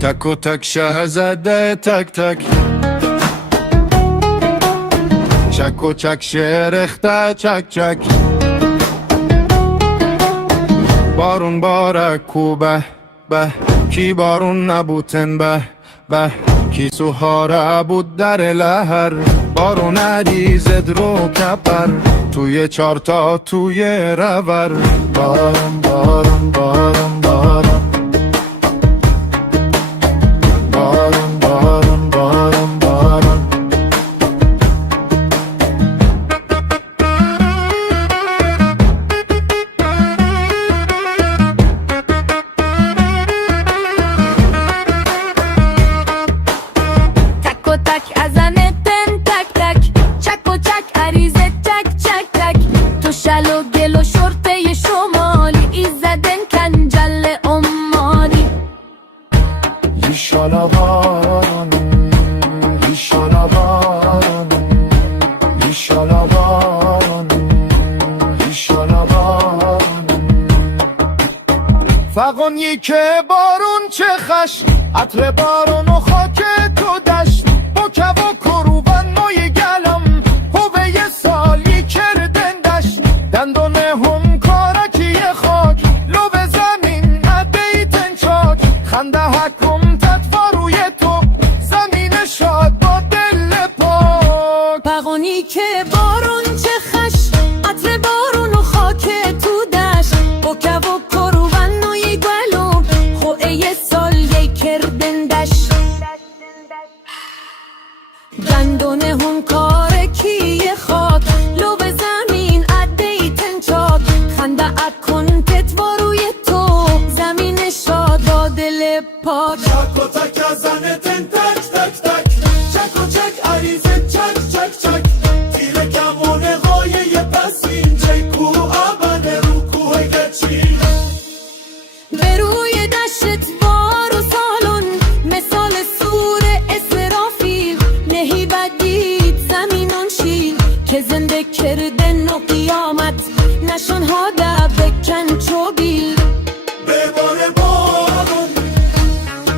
تک و تک شه زده تک تک، چک و چک شرخته چک چک. بارون باره کو به به، کی بارون نبوتن به به، کی سوهاره بود در لهر. بارون ریزد رو کپر، توی چارتا توی رور. بارون بارون بارون بارون، بارون بارون بارون بارون. تک و تک ازنه تن تک تک، چک و چک عریزه چک چک چک. تو شل و گل و شرطه شمالی، ایزدن کنجل عمانی. ایشالا بارون، ایشالا بارون، ایشالا بارون، ایشالا بارون. فقط که بارون چه خش، عطر بارون و خاک تو دشت. با کب و کروبن مای گلم، خوبه یه سالی کردندش. دندون هم کارکی خاک، لو به زمین ندیتن چاک. خنده حکم تطفا روی تو، زمین شاد با دل پاک. فقانی که بارون چه خش، عطر بارون و خاک تو دشت. با کب و کروبن مای گلم، خوبه یه سالی کردندش. دندون هم کارکی خاک، لو به زمین ادیتن چاک. خنده اکن تتوا روی تو، زمین شاد با دل پاک. چک و تک ازنه تن تک تک تک، چک و چک عریزه چک چک چک. تیر کمونه قایه پسین، چکو آبنه رو کوه گچین. به روی دشت بار و سالون، مثال سور اسرافیل. نهی بدید زمینان شیل، که زنده کردن و قیامت. نشان ها ده بکن چو بیل. بباره بارون،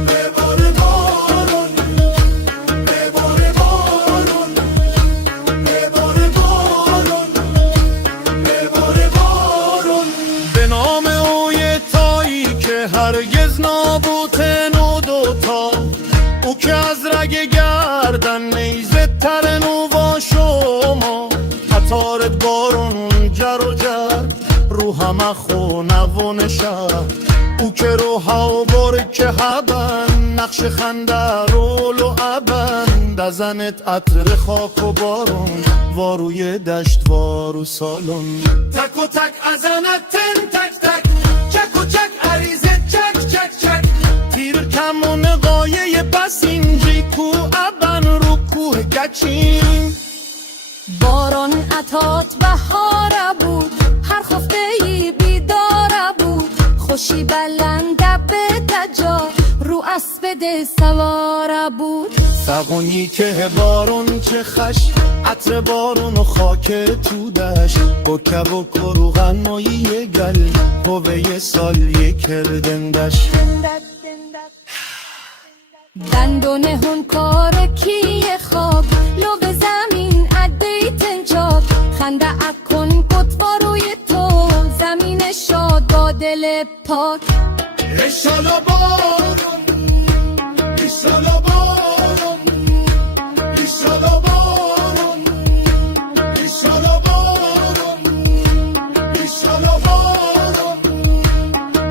بباره بارون، بباره بارون، بباره بارون، بباره بارون. به نام اوی تایی که هرگز نابوته نو دوتا. او که از رگ گردن نیزه تر نو با شما. قطارت بارون جر و جر، رو همه خونه و نشر. او که رو ها بار که هبن، نقش خنده رول و ابن. دزنت عطر خاک و بارون، واروی دشت وارو سالون. تک و تک ازنه تن تک تک، چک و چک عریزه چک چک چک. تیر کمون قایه پس اینجی، کو ابن رو کوه گچین. باران عطات بهاره بود، هر خفته ای بیداره بود. خوشی بلند به تجا، رو اسب ده سواره بود. فقونی که بارون چه خش، عطر بارون و خاک تو دشت. با کب و کروغن مایی گل، قوه سالی کردندش. دندون هون کارکی خاک، لو به زمین ادیتن چاک. خنده اکن کتوا روی تو، زمین شاد با دل پاک. ایشالا بارون، ایشالا بارون، ایشالا بارون، ایشالا بارون، ایشالا بارون،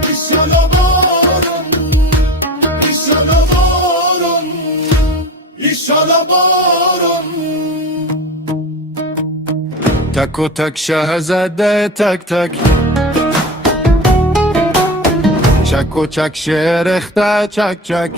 ایشالا بارون، ایشالا بارون، ایشالا بارون. تک و تک شه زده تک تک، چک و چک شرخته چک چک.